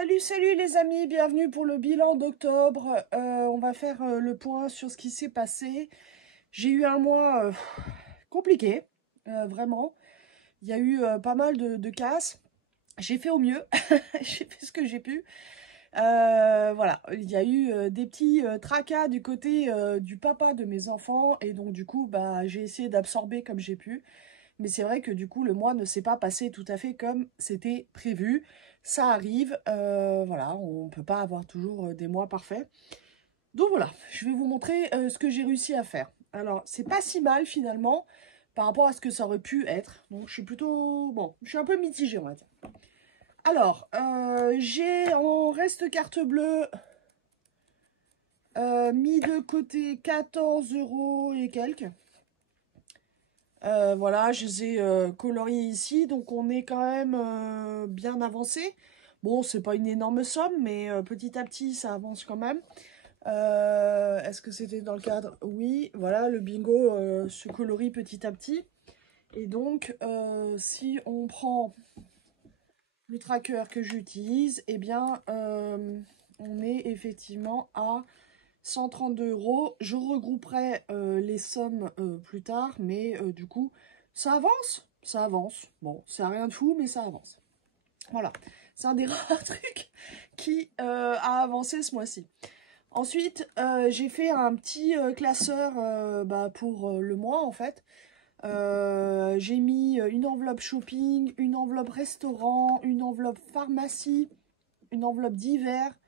Salut, salut les amis, bienvenue pour le bilan d'octobre. On va faire le point sur ce qui s'est passé. J'ai eu un mois compliqué, vraiment. Il y a eu pas mal de casses. J'ai fait au mieux, j'ai fait ce que j'ai pu. Voilà, il y a eu des petits tracas du côté du papa de mes enfants. Et donc du coup, bah, j'ai essayé d'absorber comme j'ai pu. Mais c'est vrai que du coup, le mois ne s'est pas passé tout à fait comme c'était prévu. Ça arrive, voilà, on ne peut pas avoir toujours des mois parfaits. Donc voilà, je vais vous montrer ce que j'ai réussi à faire. Alors, c'est pas si mal finalement par rapport à ce que ça aurait pu être. Donc je suis plutôt... Bon, je suis un peu mitigée, on va dire. Alors, j'ai en reste carte bleue mis de côté 14 € et quelques. Voilà, je les ai coloriés ici, donc on est quand même bien avancé. Bon, c'est pas une énorme somme, mais petit à petit, ça avance quand même. Est-ce que c'était dans le cadre? Oui, voilà, le bingo se colorie petit à petit. Et donc, si on prend le tracker que j'utilise, eh bien, on est effectivement à 132 €. Je regrouperai les sommes plus tard, mais du coup, ça avance. Ça avance. Bon, c'est rien de fou, mais ça avance. Voilà. C'est un des rares trucs qui a avancé ce mois-ci. Ensuite, j'ai fait un petit classeur pour le mois, en fait. J'ai mis une enveloppe shopping, une enveloppe restaurant, une enveloppe pharmacie, une enveloppe d'hiver,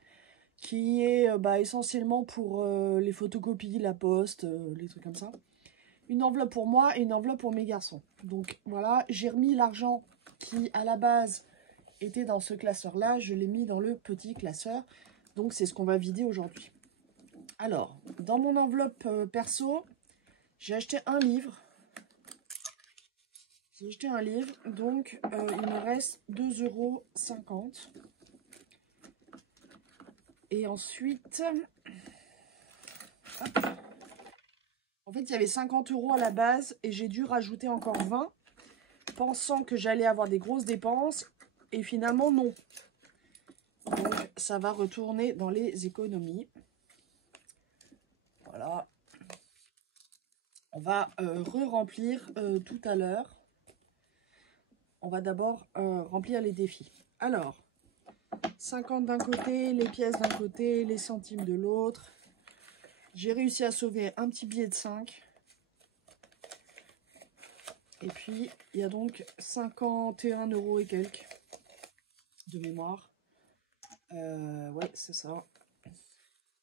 qui est essentiellement pour les photocopies, la poste, les trucs comme ça. Une enveloppe pour moi et une enveloppe pour mes garçons. Donc voilà, j'ai remis l'argent qui, à la base, était dans ce classeur-là. Je l'ai mis dans le petit classeur. Donc c'est ce qu'on va vider aujourd'hui. Alors, dans mon enveloppe perso, j'ai acheté un livre. J'ai acheté un livre, donc il me reste 2,50 €. Et ensuite... Hop. En fait, il y avait 50 € à la base et j'ai dû rajouter encore 20, pensant que j'allais avoir des grosses dépenses. Et finalement, non. Donc, ça va retourner dans les économies. Voilà. On va re-remplir tout à l'heure. On va d'abord remplir les défis. Alors, 50 d'un côté, les pièces d'un côté, les centimes de l'autre. J'ai réussi à sauver un petit billet de 5. Et puis, il y a donc 51 € et quelques de mémoire. Ouais, c'est ça.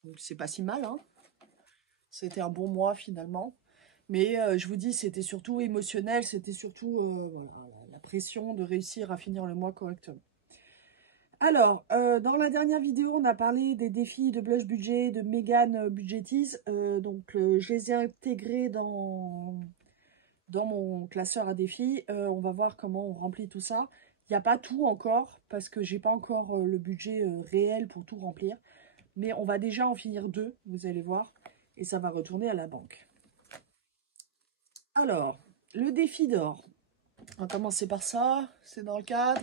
Donc, c'est pas si mal, hein. C'était un bon mois, finalement. Mais je vous dis, c'était surtout émotionnel. C'était surtout voilà, la pression de réussir à finir le mois correctement. Alors, dans la dernière vidéo, on a parlé des défis de Blush Budget, de Megan Budgetise. Donc, je les ai intégrés dans mon classeur à défis. On va voir comment on remplit tout ça. Il n'y a pas tout encore, parce que j'ai pas encore le budget réel pour tout remplir. Mais on va déjà en finir 2, vous allez voir. Et ça va retourner à la banque. Alors, le défi d'or. On va commencer par ça. C'est dans le cadre.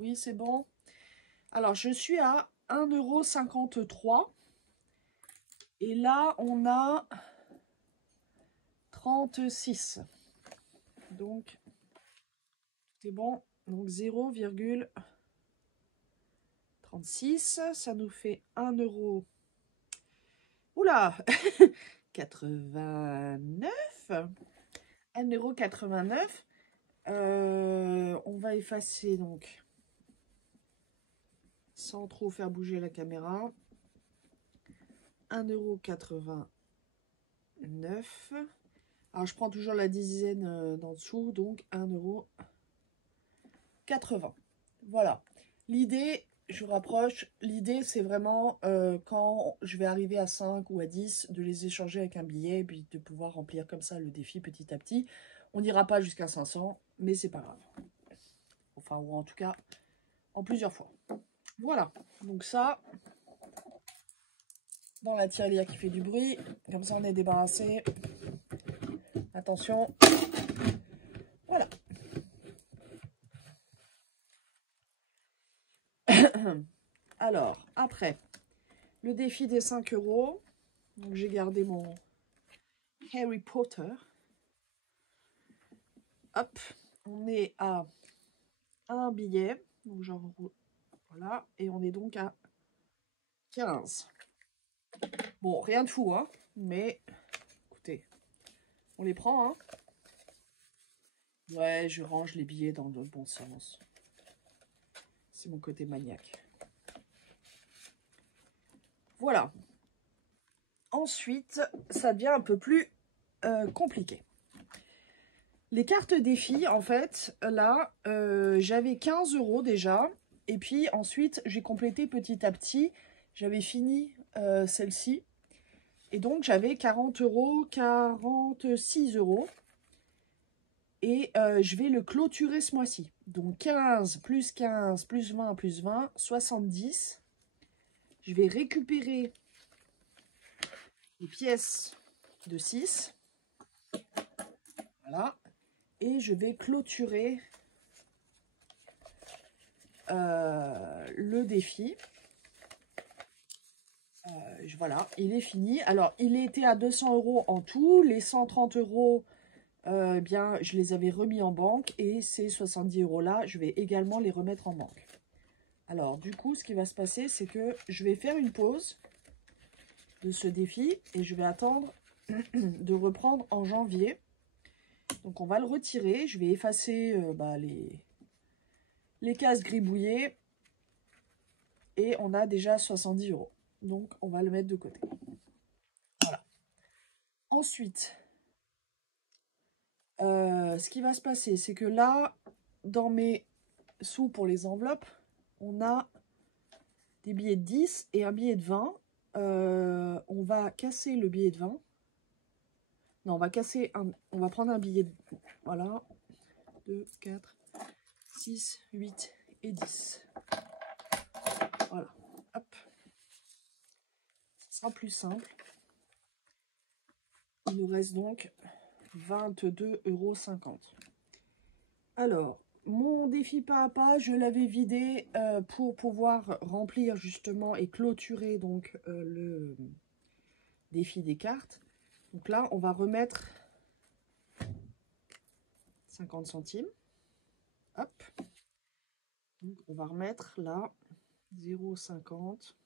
Oui, c'est bon. Alors, je suis à 1,53 €. Et là, on a 36. Donc, c'est bon. Donc, 0,36. Ça nous fait 1 €. Oula 89. 1,89 €. On va effacer donc, sans trop faire bouger la caméra. 1,89 €. Alors, je prends toujours la dizaine d'en dessous, donc 1,80 €. Voilà. L'idée, je vous rapproche, l'idée, c'est vraiment, quand je vais arriver à 5 ou à 10, de les échanger avec un billet, puis de pouvoir remplir comme ça le défi petit à petit. On n'ira pas jusqu'à 500, mais c'est pas grave. Enfin, ou en tout cas, en plusieurs fois. Voilà. Donc ça... dans la tirelire qui fait du bruit. Comme ça, on est débarrassé. Attention. Voilà. Alors, après, le défi des 5 €. Donc, j'ai gardé mon Harry Potter. Hop, on est à un billet. Donc, genre, voilà. Et on est donc à 15. Bon, rien de fou, hein. Mais, écoutez, on les prend, hein. Ouais, je range les billets dans le bon sens. C'est mon côté maniaque. Voilà. Ensuite, ça devient un peu plus compliqué. Les cartes défis, en fait, là, j'avais 15 € déjà. Et puis ensuite, j'ai complété petit à petit. J'avais fini celle-ci. Et donc, j'avais 40 €, 46 €. Et je vais le clôturer ce mois-ci. Donc 15 plus 15 plus 20 plus 20, 70. Je vais récupérer les pièces de 6. Voilà. Et je vais clôturer le défi. Voilà, il est fini. Alors, il était à 200 € en tout. Les 130 €, eh bien, je les avais remis en banque. Et ces 70 € là, je vais également les remettre en banque. Alors, du coup, ce qui va se passer, c'est que je vais faire une pause de ce défi. Et je vais attendre de reprendre en janvier. Donc, on va le retirer. Je vais effacer les cases gribouillées. Et on a déjà 70 €. Donc, on va le mettre de côté. Voilà. Ensuite, ce qui va se passer, c'est que là, dans mes sous pour les enveloppes, on a des billets de 10 et un billet de 20. On va casser le billet de 20. Non, on va prendre un billet de... Voilà. 2, 4, 6, 8 et 10. Voilà. Hop. Ce sera plus simple. Il nous reste donc 22,50 €. Alors, mon défi pas à pas, je l'avais vidé pour pouvoir remplir justement et clôturer donc le défi des cartes. Donc là, on va remettre 50 centimes. Hop. Donc on va remettre là 0,50.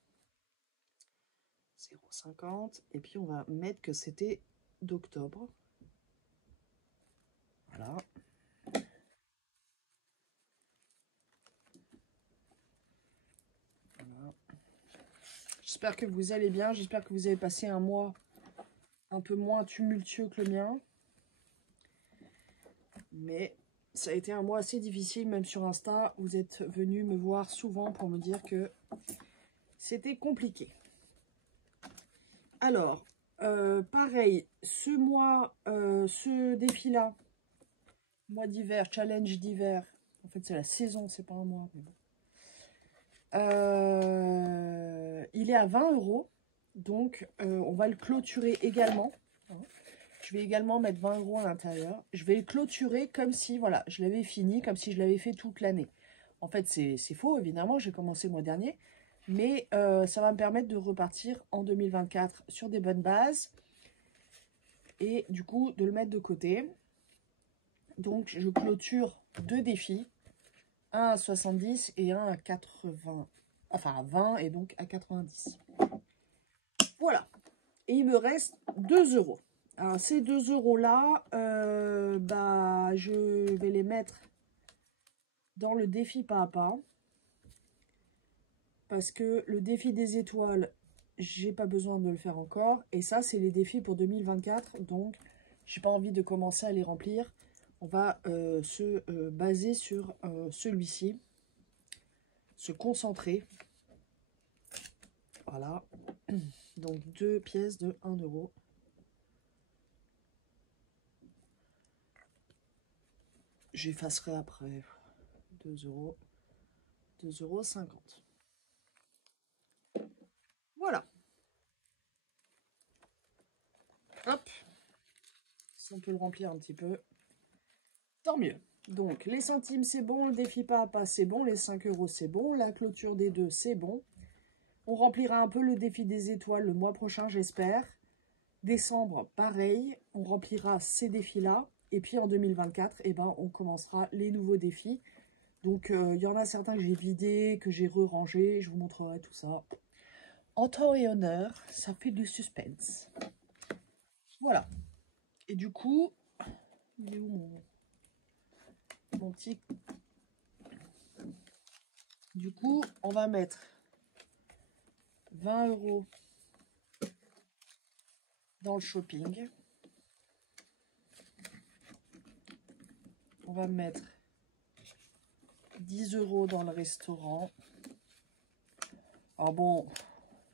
0,50. Et puis on va mettre que c'était d'octobre. Voilà. Voilà. J'espère que vous allez bien. J'espère que vous avez passé un mois un peu moins tumultueux que le mien. Mais ça a été un mois assez difficile. Même sur Insta, vous êtes venus me voir souvent pour me dire que c'était compliqué. Alors, pareil, ce mois, ce défi-là, mois d'hiver, challenge d'hiver. En fait, c'est la saison, c'est pas un mois. Mais bon. Il est à 20 €. Donc, on va le clôturer également. Je vais également mettre 20 € à l'intérieur. Je vais le clôturer comme si, voilà, je l'avais fini, comme si je l'avais fait toute l'année. En fait, c'est faux, évidemment. J'ai commencé le mois dernier. Mais ça va me permettre de repartir en 2024 sur des bonnes bases. Et du coup, de le mettre de côté. Donc, je clôture 2 défis. Un à 70 et un à 80. Enfin, à 20 et donc à 90. Voilà. Et il me reste 2 €. Alors, ces 2 € là, je vais les mettre dans le défi pas à pas. Parce que le défi des étoiles, j'ai pas besoin de le faire encore. Et ça, c'est les défis pour 2024. Donc, j'ai pas envie de commencer à les remplir. On va se baser sur celui-ci. Se concentrer. Voilà. Donc, 2 pièces de 1 €. J'effacerai après 2 €. 2,50 €. Voilà. Hop. Si on peut le remplir un petit peu, tant mieux. Donc, les centimes, c'est bon. Le défi pas à pas, c'est bon. Les 5 € c'est bon. La clôture des deux, c'est bon. On remplira un peu le défi des étoiles le mois prochain, j'espère. Décembre, pareil, on remplira ces défis-là. Et puis en 2024, eh ben, on commencera les nouveaux défis. Donc, il y en a certains que j'ai vidés, que j'ai re-rangés. Je vous montrerai tout ça. En temps et honneur, ça fait du suspense. Voilà. Et du coup, il est où mon petit... Du coup, on va mettre 20 € dans le shopping. On va mettre 10 € dans le restaurant. Alors bon,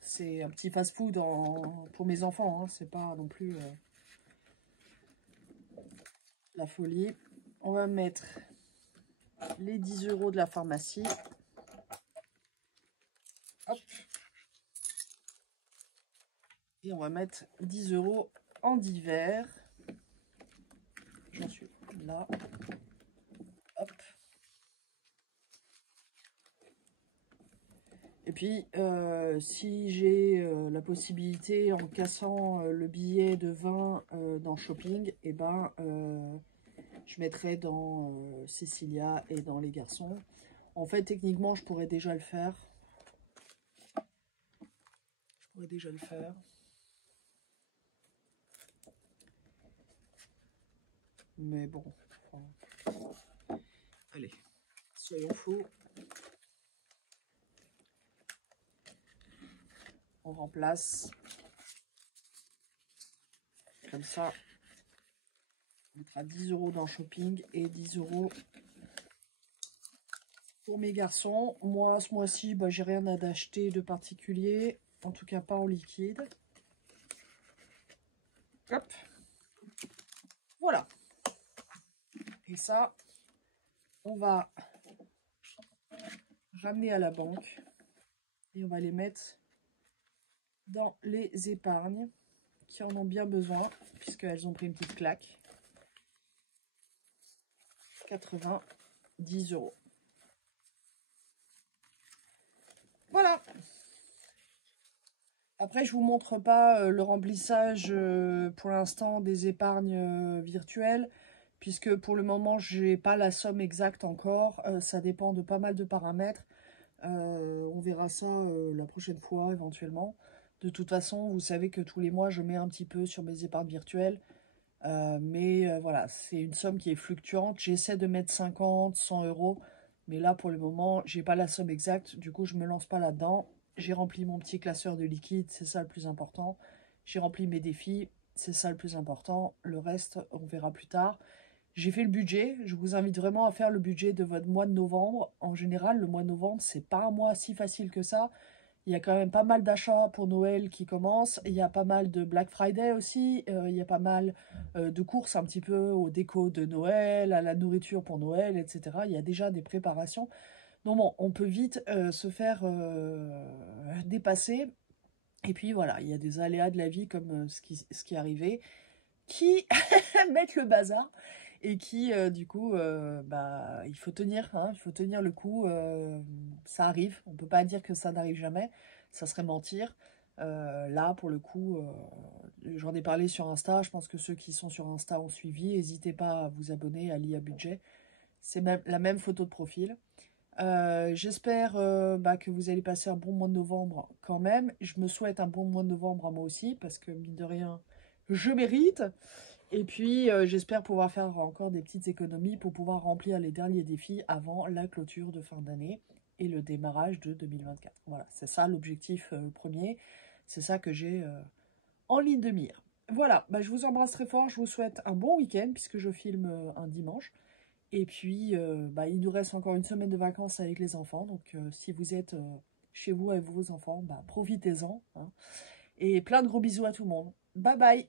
c'est un petit fast-food pour mes enfants, hein. C'est pas non plus la folie. On va mettre les 10 € de la pharmacie. Hop. Et on va mettre 10 € en divers. J'en suis là. Hop. Et puis, si j'ai la possibilité, en cassant le billet de 20 dans shopping, et ben, je mettrai dans Cécilia et dans les garçons. En fait, techniquement, je pourrais déjà le faire. Mais bon. Enfin, allez, soyons fous. On remplace. Comme ça. On mettra 10 € dans shopping et 10 € pour mes garçons. Moi, ce mois-ci, bah, j'ai rien à acheter de particulier. En tout cas, pas en liquide. Hop. Voilà. Et ça, on va ramener à la banque. Et on va les mettre dans les épargnes qui en ont bien besoin, puisqu'elles ont pris une petite claque. 90 €. Voilà. Après, je vous montre pas le remplissage pour l'instant des épargnes virtuelles, puisque pour le moment, j'ai pas la somme exacte encore. Ça dépend de pas mal de paramètres. On verra ça la prochaine fois, éventuellement. De toute façon, vous savez que tous les mois, je mets un petit peu sur mes épargnes virtuelles. Mais voilà, c'est une somme qui est fluctuante. J'essaie de mettre 50, 100 €. Mais là, pour le moment, j'ai pas la somme exacte. Du coup, je me lance pas là-dedans. J'ai rempli mon petit classeur de liquide, c'est ça le plus important. J'ai rempli mes défis, c'est ça le plus important. Le reste, on verra plus tard. J'ai fait le budget. Je vous invite vraiment à faire le budget de votre mois de novembre. En général, le mois de novembre, c'est pas un mois si facile que ça. Il y a quand même pas mal d'achats pour Noël qui commencent. Il y a pas mal de Black Friday aussi. Il y a pas mal de courses un petit peu aux décos de Noël, à la nourriture pour Noël, etc. Il y a déjà des préparations. Donc bon, on peut vite se faire dépasser. Et puis voilà, il y a des aléas de la vie comme ce qui est arrivé qui mettent le bazar et qui du coup bah il faut tenir, hein, il faut tenir le coup. Ça arrive, on peut pas dire que ça n'arrive jamais, ça serait mentir. Là pour le coup j'en ai parlé sur Insta, je pense que ceux qui sont sur Insta ont suivi. N'hésitez pas à vous abonner à l'IA Budget, c'est même la même photo de profil. J'espère bah, que vous allez passer un bon mois de novembre quand même. Je me souhaite un bon mois de novembre à moi aussi, parce que mine de rien, je mérite. Et puis, j'espère pouvoir faire encore des petites économies pour pouvoir remplir les derniers défis avant la clôture de fin d'année et le démarrage de 2024. Voilà, c'est ça l'objectif premier. C'est ça que j'ai en ligne de mire. Voilà, bah, je vous embrasse très fort. Je vous souhaite un bon week-end puisque je filme un dimanche. Et puis, bah, il nous reste encore une semaine de vacances avec les enfants. Donc, si vous êtes chez vous avec vos enfants, bah, profitez-en, hein. Et plein de gros bisous à tout le monde. Bye bye!